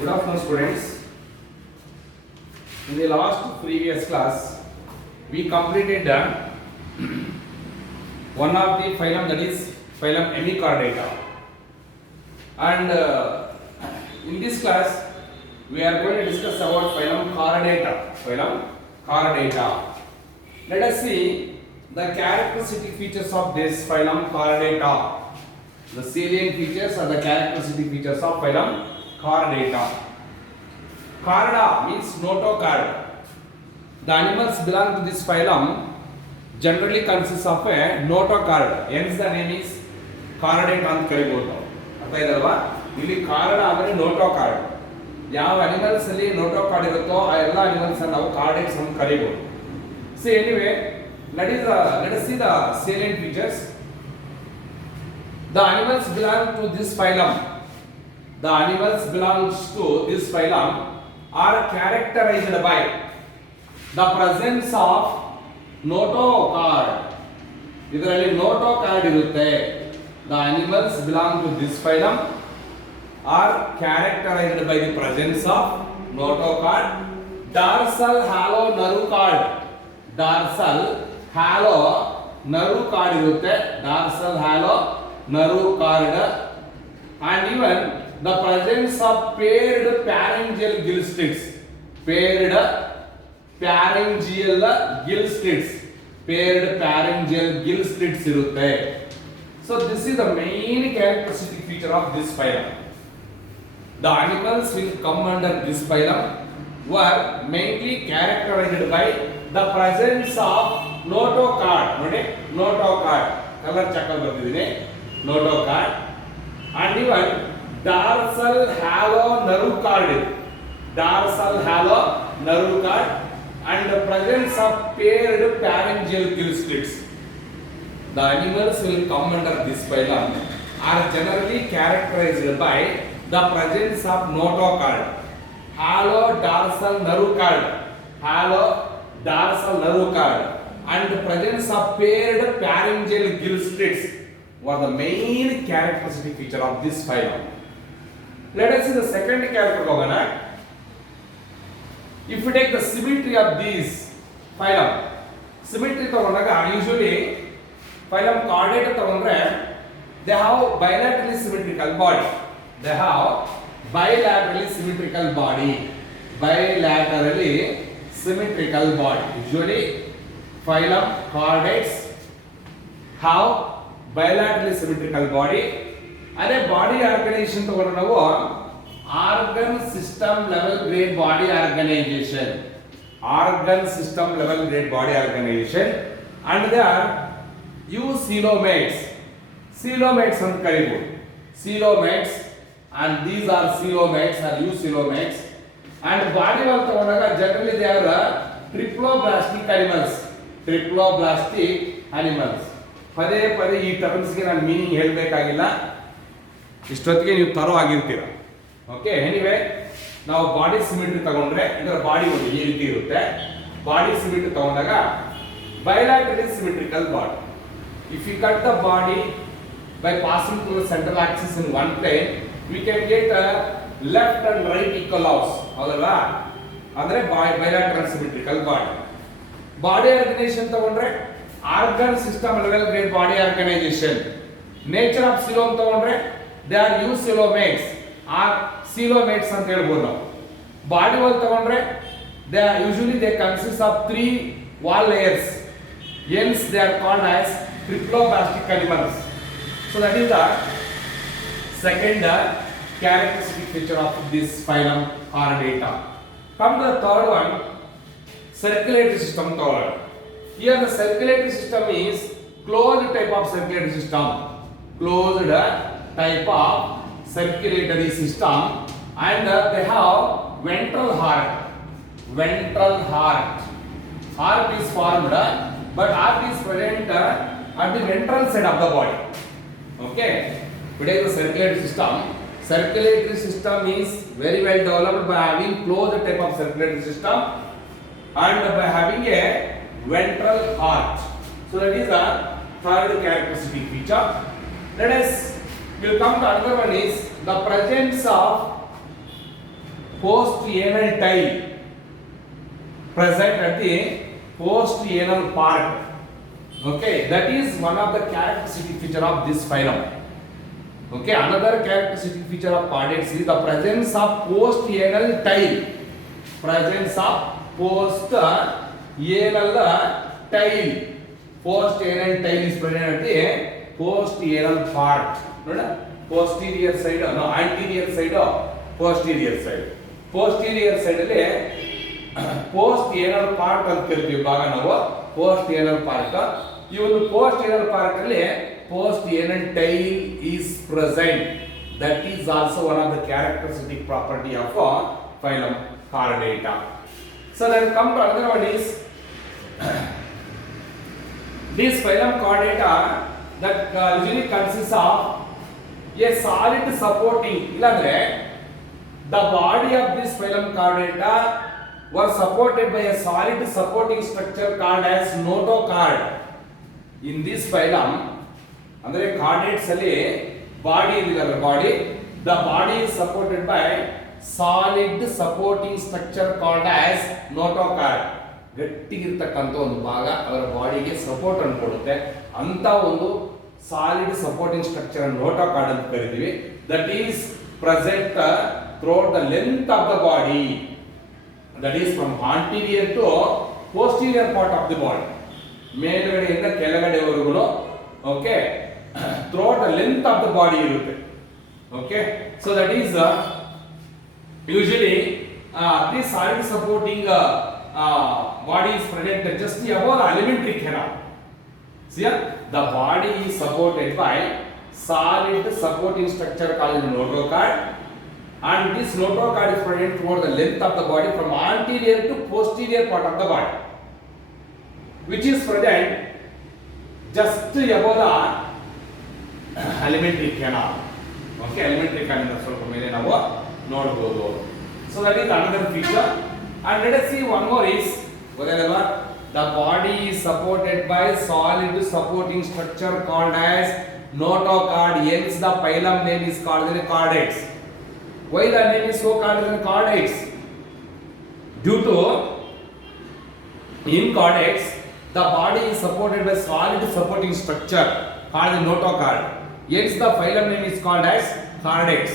Good afternoon, students. In the last previous class, we completed one of the phylum, that is phylum Hemichordata. And in this class, we are going to discuss about phylum Chordata. Phylum Chordata. Let us see the characteristic features of this phylum Chordata. The salient features are the characteristic features of phylum Chordata. Chorda means notochord. The animals belong to this phylum generally consists of a notochord. Hence the name is Chordata ಅಂತ ಕರೆಯಬಹುದು. ಅರ್ಥ ಇದಲ್ವಾ? ಇಲ್ಲಿ card ಅಂದ್ರೆ notochord. ಯಾವ animals ಅಲ್ಲಿ notochord ಇರುತ್ತೋ ಆ ಎಲ್ಲ ಅನಿಮಲ್ಸ್ ಅನ್ನು ನಾವು ಕಾರ್ಡೇಟ್ಸ್ ಅಂತ ಕರೆಯಬಹುದು. So anyway, let us see the salient features. The animals belong to this phylum. The animals belongs to this phylum are characterized by the presence of notochord. ಇದರಲ್ಲಿ notochord ಇರುತ್ತೆ. The animals belong to this phylum are characterized by the presence of notochord. Dorsal hollow nerve cord. Dorsal hollow nerve cord ಇರುತ್ತೆ. Dorsal hollow nerve cord and even the presence of paired pharyngeal gill slits. Paired pharyngeal gill slits. Paired pharyngeal gill slits irutte. So this is the main characteristic feature of this phylum. The animals will come under this phylum were mainly characterized by the presence of notochord. ನೋಡಿ notochord colour ಚಕ್ಕಲ್ ಬರ್ತಿದ್ದೀನಿ notochord and even dorsal hollow nerve cord. Dorsal hollow nerve cord and the presence of paired pharyngeal gill slits. The animals will come under this phylum are generally characterized by the presence of notochord, hollow dorsal nerve cord, hollow dorsal nerve cord and the presence of paired pharyngeal gill slits were the main characteristic feature of this phylum. Let us see the second character. If we take the symmetry of these phylum, symmetry ತಗೊಂಡಾಗ usually phylum Chordata ತಗೊಂಡ್ರೆ they have bilaterally symmetrical body. They have bilaterally symmetrical body. Bilaterally symmetrical body. Usually phylum Chordates have bilaterally symmetrical body. ಅದೇ body organisation ತಗೊಂಡ್ರೆ ನಾವು organ system level grade body organisation. Organ system level grade body organisation and they are eucoelomates. Coelomates ಅಂತ ಕರೀಬಹುದು. ಸಿಲೋಮೇಟ್ಸ್ and these are coelomates or eucoelomates and body wall ತಗೊಂಡಾಗ generally they are triploblastic animals. Triploblastic animals. ಪದೇ ಪದೇ ಈ terms ಗೆ ನಾನು meaning ಹೇಳಬೇಕಾಗಿಲ್ಲ, ಇಷ್ಟೊತ್ತಿಗೆ ನೀವು ತರೋ ಆಗಿರ್ತೀರ. ಓಕೆ, ಎನಿವೇ ನಾವು ಬಾಡಿ ಸಿಮೆಟ್ರಿ ತಗೊಂಡ್ರೆ ಇದರ ಬಾಡಿ ಒಂದು ಈ ರೀತಿ ಇರುತ್ತೆ. ಬಾಡಿ ಸಿಮೆಟ್ರಿ ತಗೊಂಡಾಗ bilaterally symmetrical body. If you cut the body by passing through the central axis in one plane, we can get a left and right equal halves. ಹೌದಲ್ವಾ? ಅಂದ್ರೆ bilateral symmetrical body. Body organisation ತಗೊಂಡ್ರೆ organ system level grade body organisation. Nature of coelom ತಗೊಂಡ್ರೆ they are eucoelomates or coelomates ಅಂತ ಹೇಳ್ಬೋದು ನಾವು. Body wall ತಗೊಂಡ್ರೆ they are usually they consist of 3 wall layers. Hence they are called as triploblastic animals. So that is the second characteristic feature of this phylum Chordata. Come to the third one, circulatory system third. Here the circulatory system is closed type of circulatory system. Closed type of circulatory system and they have ventral heart. Ventral heart. Heart is formed but heart is present at the ventral side of the body. Okay, today the circulatory system. Circulatory system is very well developed by having closed type of circulatory system and by having a ventral heart. So that is the third characteristic feature. Let us will come to another one is the presence of post-anal tail present at the post-anal part. Okay, that is one of the characteristic feature of this phylum. Okay, another characteristic feature of chordates is the presence of post-anal tail. Presence of post-anal tail. Post-anal tail is present at the post-anal part. Posterior side, no, anterior side, posterior side. Posterior side ಅಲ್ಲಿ post-anal part ಅಂತ ಕರಿತೀವಿ ಭಾಗ ನಾವು post-anal part. ಈ ಒಂದು post-anal part ಅಲ್ಲಿ post-anal tail is present. That is also one of the characteristic property of phylum Chordata. So then come to another one is this phylum Chordata that usually consists of a solid supporting. illandre the body of this phylum Chordata was supported by a solid supporting structure called as notochord. In this phylum ಅಂದ್ರೆ chordates ಅಲ್ಲಿ body ಇದೆಯಲ್ಲ body the body is supported by solid supporting structure called as notochord. ಗಟ್ಟಿಗಿರ್ತಕ್ಕಂಥ ಒಂದು ಭಾಗ ಅದರ ಬಾಡಿಗೆ support ಅನ್ನು ಕೊಡುತ್ತೆ ಅಂತ ಒಂದು ಸಾಲಿಡ್ ಸಪೋರ್ಟಿಂಗ್ ಸ್ಟ್ರಕ್ಚರ್ ಅನ್ನು notochord ಅಂತ ಕರಿತೀವಿ. that is present throughout the length of the body, that is from anterior to posterior part of the body. ಮೇಲ್ಗಡೆಯಿಂದ ಕೆಳಗಡೆವರೆಗೂ okay throughout the length of the body ಇರುತ್ತೆ. okay, so that is usually this solid supporting body is present just above the alimentary canal. See here, the body is supported by solid supporting structure called notochord, and this notochord is present throughout the length of the body from anterior to posterior part of the body, which is present just above the alimentary canal. Okay, alimentary canal ಇಂದ ಸ್ವಲ್ಪ ಮೇಲೆ ನಾವು ನೋಡಬಹುದು. So that is another feature. And let us see one more is whatever the body is supported by solid supporting structure called as notochord. Hence the phylum name is called the chordates. Why the name is so called the chordates? Due to in chordates the body is supported by solid supporting structure called the notochord. Hence the phylum name is called as chordates.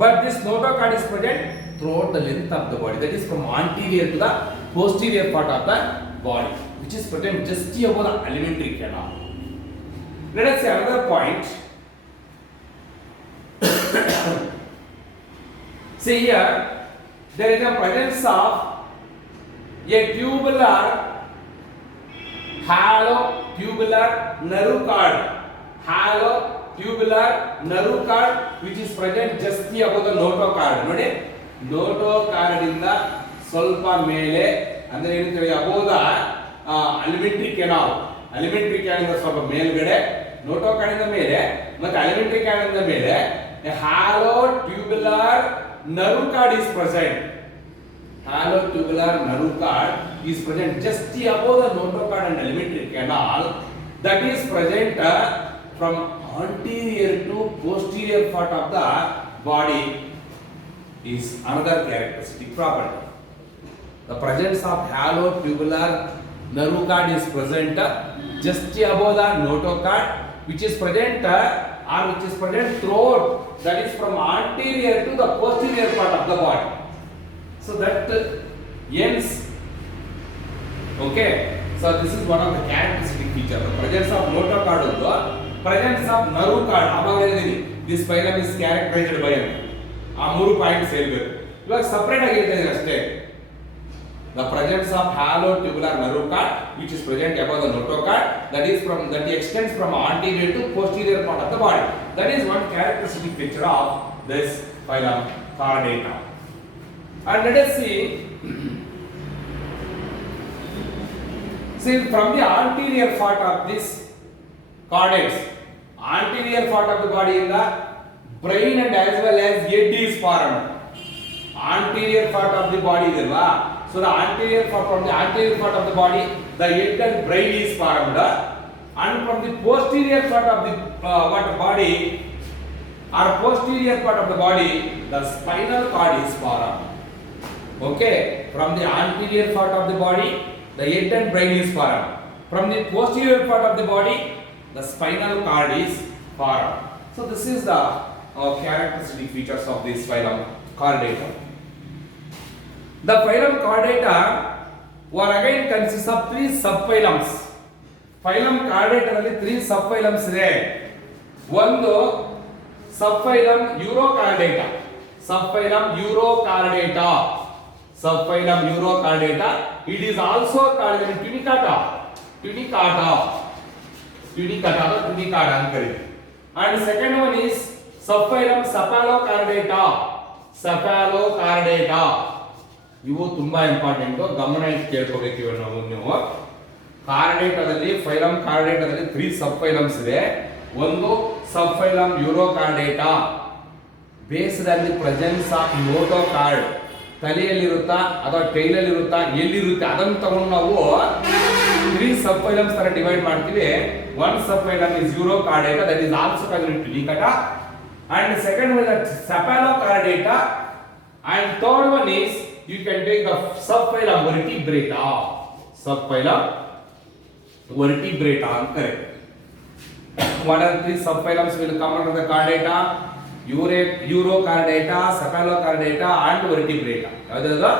But this notochord is present throughout the length of the body, that is from anterior to the posterior part of the body, which is present just above the alimentary canal. Let us see another point. See here, there is a presence of a tubular hollow tubular nerve cord, hollow tubular nerve cord which is present just above the notochord. ನೋಡಿ notochord ಇಂದ ಸ್ವಲ್ಪ ಮೇಲೆ ಅಂದ್ರೆ ಏನಂತೀವಿ above the alimentary canal. alimentary canal ಇಂದ ಸ್ವಲ್ಪ ಮೇಲ್ಗಡೆ notochord ಇಂದ ಮೇಲೆ ಮತ್ತೆ alimentary canal ಇಂದ ಮೇಲೆ a hollow tubular nerve cord is present. Hollow tubular nerve cord is present just above the notochord and alimentary canal, that is present from anterior to posterior part of the body is another characteristic property. The presence of hollow tubular nerve cord is present just above the notochord, which is present throughout, that is from anterior to the posterior part of the body. So that ends. Okay, so this is one of the characteristic feature. The presence of notochord also, presence of nerve cord. ಆವಾಗ ಹೇಳಿದೀನಿ this phylum is characterized by ಆ ಮೂರು points ಹೇಳ್ಬೇಕು. ಇವಾಗ separate ಆಗಿ ಹೇಳ್ತಿದ್ದೀನಿ ಅಷ್ಟೇ. The presence of hollow tubular nerve cord which is present above the notochord, that extends from anterior to posterior part of the body. That is one characteristic feature of this phylum Chordata. And let us see from the anterior part of this chordates, anterior part of the body in the brain and as well as head is formed. Anterior part of the body is there. So the anterior part, from the anterior part of the body, the head and brain is formed, and from the posterior part of the body, or posterior part of the body, the spinal cord is far up. Okay, from the anterior part of the body, the head and brain is far up. From the posterior part of the body, the spinal cord is far up. So this is the characteristic features of this phylum Chordata. The phylum Chordata were again consists of 3 subphylums. Phylum Chordata ರಲ್ಲಿ 3 subphylums ಇದೆ. ಒಂದು subphylum Urochordata. Subphylum Urochordata. Subphylum Urochordata. It is also called as Tunicata. Tunicata. Tunicata or Tunicata ಅಂತ ಕರೀತಾರೆ. And second one is subphylum Cephalochordata. Cephalochordata. ಇವು ತುಂಬಾ important, ಗಮನ ಇಟ್ಟು ಕೇಳ್ಕೋಬೇಕು ಇವನ್ನು ನೀವು. ಕಾರ್ಡೇಟಾದಲ್ಲಿ ಫೈಲಮ್ ಕಾರ್ಡೇಟಾದಲ್ಲಿ 3 ಸಬ್ಫೈಲಮ್ಸ್ ಇದೆ. ಒಂದು ಸಬ್ಫೈಲಮ್ ಯೂರೋಕಾರ್ಡೇಟಾ, ಬೇಸ್ದಲ್ಲಿ ಪ್ರೆಸೆನ್ಸ್ ಆಫ್ ನೋಟೋಕಾರ್ಡ್, ತಲೆಯಲ್ಲಿರುತ್ತಾ ಅಥವಾ ಟೈಲಲ್ಲಿರುತ್ತಾ ಎಲ್ಲಿರುತ್ತೆ ಅದನ್ನು ತಗೊಂಡು ನಾವು 3 ಸಬ್ಫೈಲಮ್ಸ್ ತರ ಡಿವೈಡ್ ಮಾಡ್ತೀವಿ. One subphylum is urochordata, that is also called tunicata, and second one is cephalochordata, and third one is you can take the subphylum vertebrata. Subphylum vertebrata ಅಂತಾರೆ. What are the subphylums will come under the chordata? Urochordata, cephalochordata and vertebrata. ಯಾವುದು?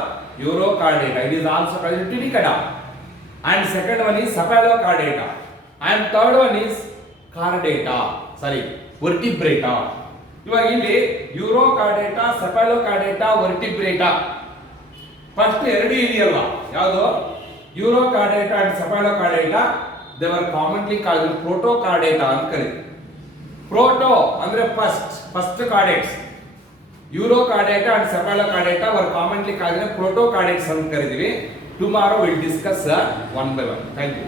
Urochordata. It is also called tunicata. And second one is cephalochordata. And third one is chordata. Sorry, vertebrata. ಇವಾಗ ಇಲ್ಲಿ ಯೂರೋಕಾರ್ಡೇಟಾ, ಸೆಫಾಲೋಕಾರ್ಡೇಟಾ, ವರ್ಟಿಬ್ರೇಟಾ first ಎರಡು ಇದೆಯಲ್ಲ, ಯಾವುದು urochordata and cephalochordata, they were commonly called protochordata ಅಂತ ಕರೀತಾರೆ. Proto ಅಂದ್ರೆ first chordates, urochordata and cephalochordata were commonly called protochordates ಅಂತ ಕರೀತೀವಿ. Tomorrow will discuss one by one. Thank you.